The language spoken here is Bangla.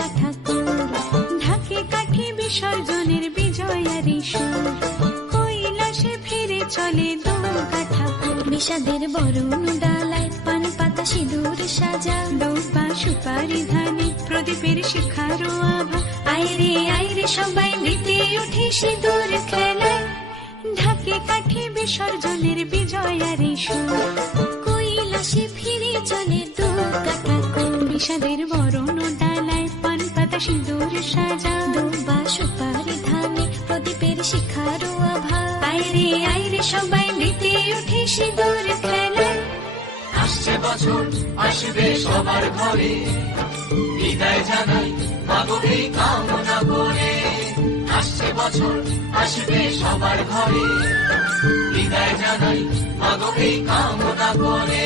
নৌকা ঠাকুর, ঢাকে কাঠি বিসর্জনের বিজয়ারি সুর, কৈলাসে ফিরে চলে নৌকা ঠাকুর। বিষাদের বরণ ডালায় পান পাতা সিঁদুর সাজা, দৌপা সুপারি ধানে প্রদীপের শিখারো আভা। আইরে সবাই মেতে উঠে সিঁদুর খেলায়, ঢাকে কাঠি বিসর্জনের বিজয়ারি সুর, কৈলাসে ফিরে চলে নৌকা ঠাকুর। বিষাদের বরণ ডালায় পান পাতা সিঁদুর সাজা, দৌপা সুপারি ধানে প্রদীপের শিখারো আভা। আইরে সবাই মেতে উঠে সিঁদুর খেলায়। আসছে বছর আসবে সবার ঘরে, বিদায় জানাই মাগো এই কামনা করে। আসছে বছর আসবে সবার ঘরে, বিদায় জানাই মাগো এই কামনা করে।